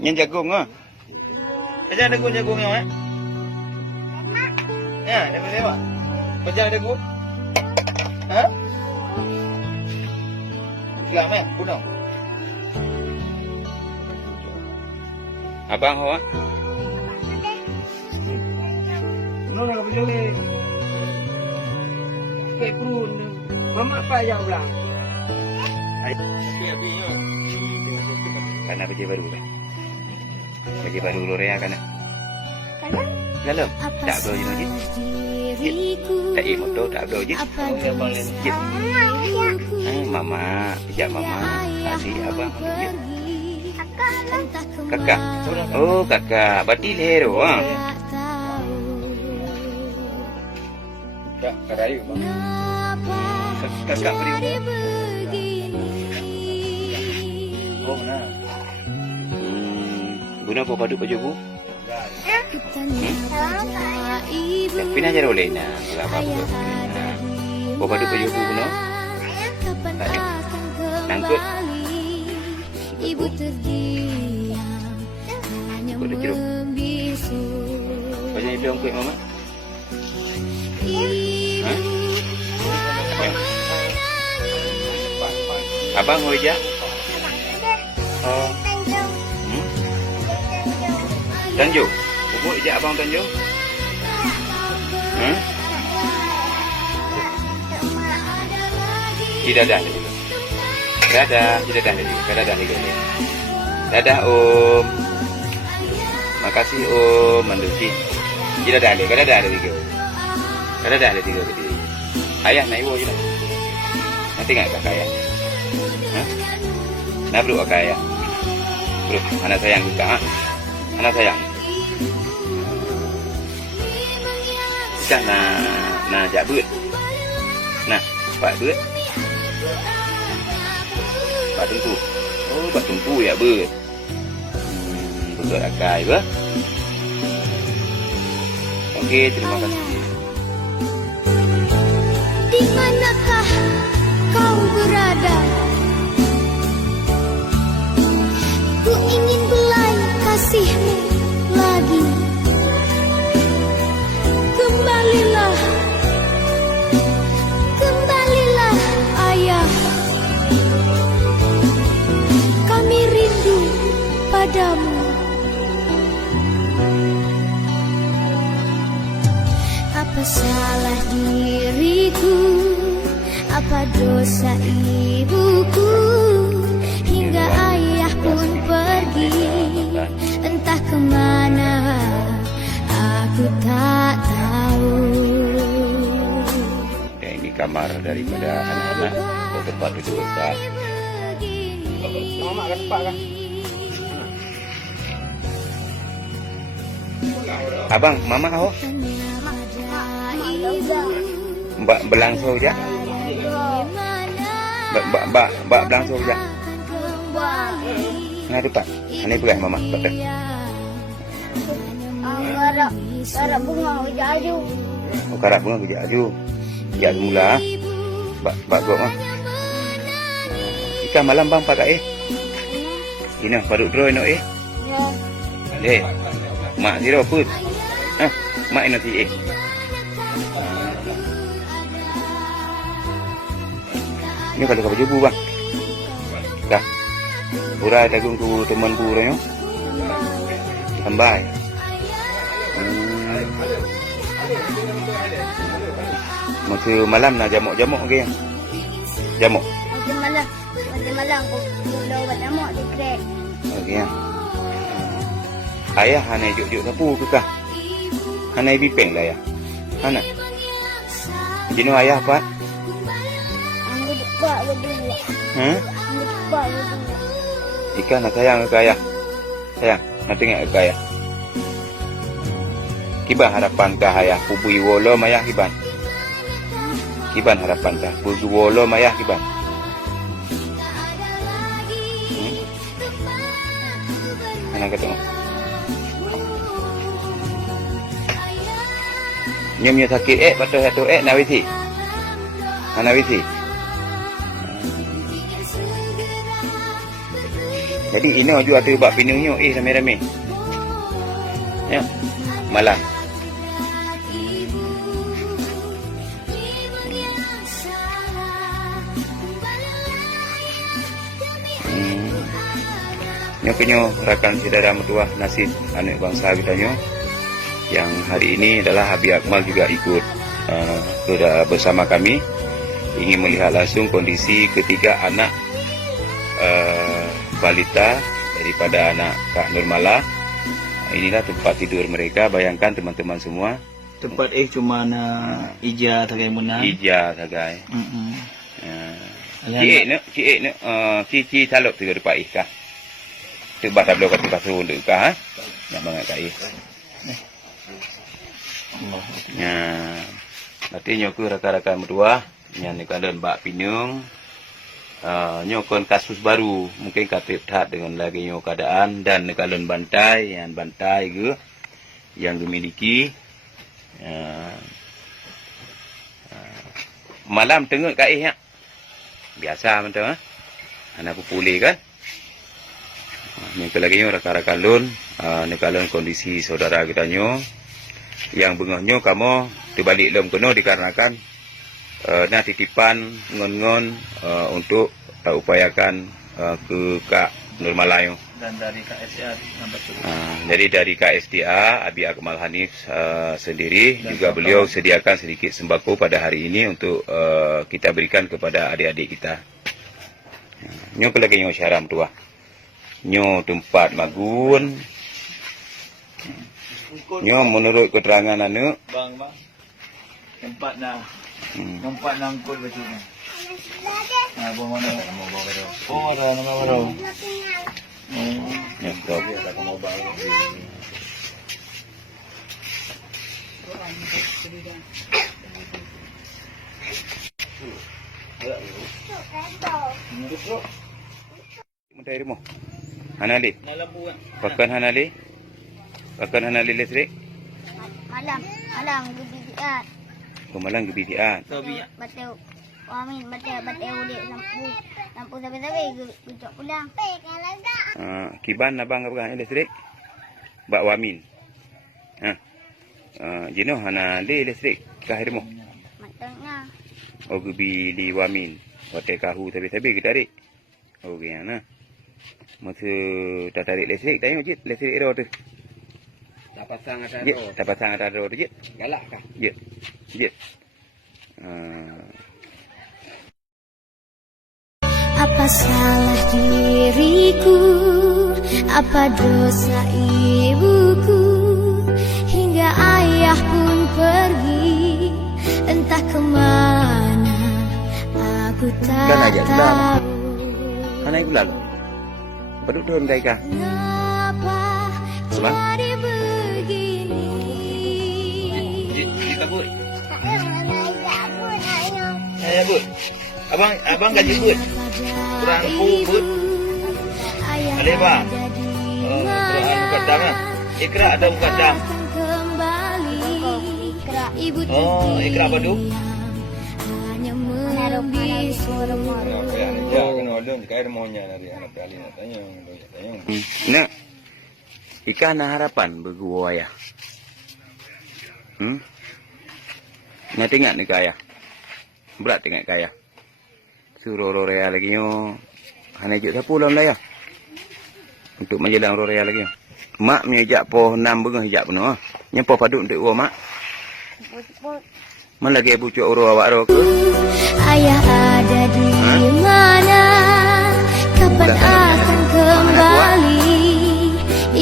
Nhân jagung ah. Macam ada jagung yang ya, dah boleh tak? Macam ada gua? Ha? Gelam punau. Abang awak? Nó là cái lưỡi cái prun mama apa yang belah Karena baju baru kan? Baju baru Lorea kan? Dalam? Tak ada je lagi. Tak ada motor, tak ada je. Mama, pijak mama. Kasih abang. Kakak. Oh, kakak. Berarti lehero ah. Tak karayu bang. Kakak beri umur. Oh mana? Guna apa padu baju bu? Pina aja boleh na. Apa bu? Apa padu baju bu guna? Tak. Nangkut. Ibu terdiam hanya membisu. Banyak itu ongkut mama. Abang mau ijak? Oh. Tanjung. Umur ijak abang Tanjung? Tidak ada. Dadah, tidak ada lagi. Dadah lagi. Dadah Om. Makasih Om Manduki. Tidak ada lagi. Dadah ada tiga. Dadah ada tiga berdiri. Ayah naik wo je lah. Nanti nggak kakak ayah. Nah bro kakak ayah. Bro, anak sayang juga. Anak sayang. Kita nah jabut. Nah, Pak Bud. Pak Tungku. Oh, Pak Tungku ya, Bud. Betul akai, bah. Okey, terima kasih. Di manakah kau berada? Ku ingin belai kasihmu lagi. Kembalilah, kembalilah ayah. Kami rindu padamu. Apa salah diriku? Apa dosa ibuku? Hingga ayah pun pergi, entah kemana, aku tak tahu. Ya, ini kamar daripada anak-anak untuk tempat duduk besar. mama kan tempat kan Abang, mama oh. Mbak belangsau je. Mbak belangsau je. Nah depan. Ini pegang mama, betul. Karak bunga kerja aju. Oh, karak bunga kerja aju. Ya mula. Mbak gok mah. Ikan malam bang pakai Ina baru draw ino Ya. Deh. Mak zero put. Mak ino si Ini kalau kau baju bang. Dah. Urai dagung tu teman tu orang yo. Sampai. Masa malam nak jamuk-jamuk ke? Jamuk. Macam malam aku buat nyamuk di krek. Okey ya. Ayah hanai juk-juk sapu ke kah? Hanai bipeng lah ya. Hana. Jino ayah apa? Aku buat berdua. Aku buat berdua. Ikan nak sayang ke ayah? Sayang, nak tengok ke ayah? Kiban harapan kah ayah? Pubui wolo ayah kiban. Kiban harapan kah? Pubui wolo ayah kiban. Mana ketemu? Nyum sakit patut satu nak wisi. Nak wisi. Jadi ini juga tu bab pinungnya rame-rame. Ya. Malang. Nyo kenyo rakan saudara mertua nasib anak bangsa kita nyo yang hari ini adalah Habib Akmal juga ikut bersama kami ingin melihat langsung kondisi ketiga anak balita daripada anak Kak Nurmala. Inilah tempat tidur mereka. Bayangkan teman-teman semua. Tempat cuma ija tagai menang. Ija tagai. Cici taluk tiga depan kah. Sebab tak boleh kata pasal untuk kah. Nak bangat kai. Ya. Nanti nyoku rakan-rakan berdua yang kalian bak pinung. Nyokon kasus baru mungkin katip tak dengan lagi nyok keadaan dan kalian bantai ke yang dimiliki malam tengok kai ya. Biasa betul anak pupuli kan. Ni lagi nyo rakan-rakan lun nekalon kondisi saudara kita nyo yang bengahnya kamu terbalik lem kena dikarenakan nak titipan ngon-ngon untuk upayakan ke Kak Nurmala yo. Dan dari KSDA jadi dari KSDA Habib Akmal Hanif sendiri dan juga beliau sediakan sedikit sembako pada hari ini untuk kita berikan kepada adik-adik kita. Nyo lagi nyo syaram tua. Nyo tempat magun. Nyo menurut keterangan anak bang tempat nangkut betul ni. Bawa mana? Oh, ada nama baru. Ya, tak ada kamu bawa. Menteri mo. Hanali. Pakan Hanali. Pakan Hanali listrik. Malang gebidian. Kemalang gebidian. Bateu Amin bateu ulit lampu sabi-sabi gujok pulang. Kiban abang apa listrik? Bak Wamin. Jino Hanali listrik kahir mo. Matangnya. Oh gebi di Wamin. Hotel kahu sabi-sabi ke tarik. Okey ana. Masa tak tarik listrik, tengok je listrik ero tu. Tak pasang atas Je, roh. tak pasang atas ero tu je. Galak kah? Je. Je. Apa salah diriku? Apa dosa ibuku? Hingga ayah pun pergi, entah kemana. Aku tak tahu. Hanai gula lo. Paduk turun mereka. Kenapa jadi begini? Kita bud. Eh bud. Abang gaji bud. Kurang bud. Ada apa? Quran mukaddam ah. Ikra ada mukaddam. Oh, ikra apa tu? Ya, kena ada kair maunya dari anak kali nak tanya. Nak. Ikan harapan bergua ayah. Nak tengok ni kaya. Berat tengok kaya. Suruh Rorea lagi nyo. Hana ijak sapu dalam layar. Untuk menjelang Rorea lagi nyo. Mak mengejak po 6 bengah hijak penuh. Nyepo paduk untuk uang mak. Mana lagi bucuk uro awak ro ke? Ayah ada di mana? Kapan akan kembali?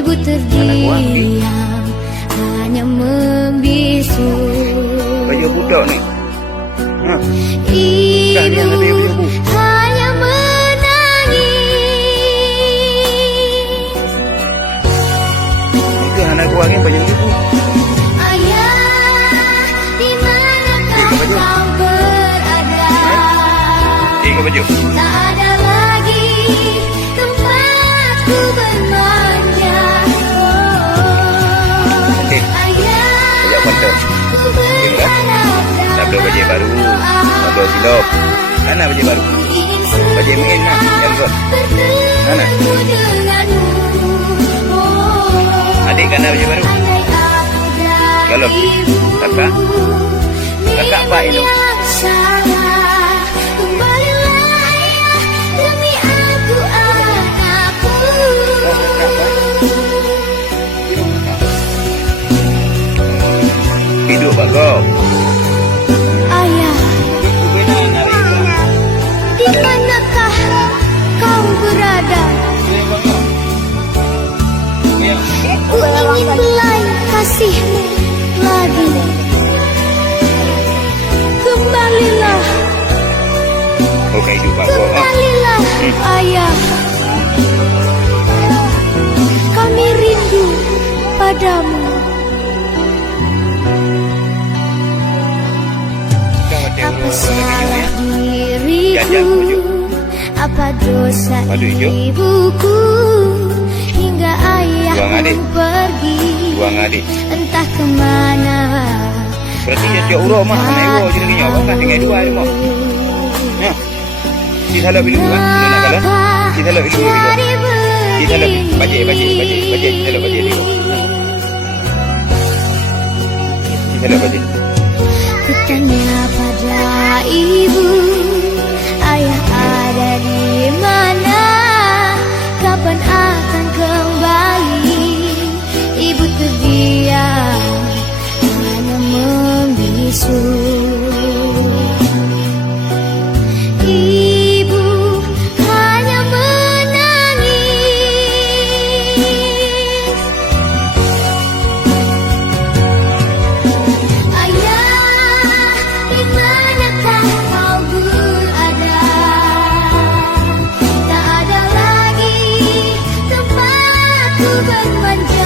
Ibu terdiam, hanya membisu. Baju budak ni. Ibu hanya menangis. Itu anak gua ni banyak ibu. Ayah, di manakah kau berada? Tiga baju. Tak ada lagi tempatku bermanja. Okey. Ayah, Bajak pantai. ku berharap Tak ada baju baru. Tak ada silap. Mana baju baru? ingin Bajik main lah, yang kot. Mana? Adik kan ada baju baru? Kalau kakak? Kakak Pak Inu. Hidup Pak Kau. Ayah, di manakah kau berada? Ku ingin belai kasihmu lagi. Kembalilah, Oh hidup Pak Kau. kembalilah ayah. Kami rindu padamu. Apa salah diriku? Apa dosa Madu hijau. ibuku? Hingga ayah Buang adik. pergi Buang adik. entah kemana. Berarti dia cok urut mah sama ibu je lagi nyawa kan tinggal dua hari mah. Ya. Si salah bila kan? Bila nak kalah? Si salah bila bila. Si salah bajik. Si salah bajik dia. Si salah bajik. Kutanya pada ibu, ayah ada di mana? Kapan akan kembali? Ibu terdiam, hanya membisu. Ibu hanya menangis. Ayah, di manakah kau berada? Tak ada lagi tempatku bermanja.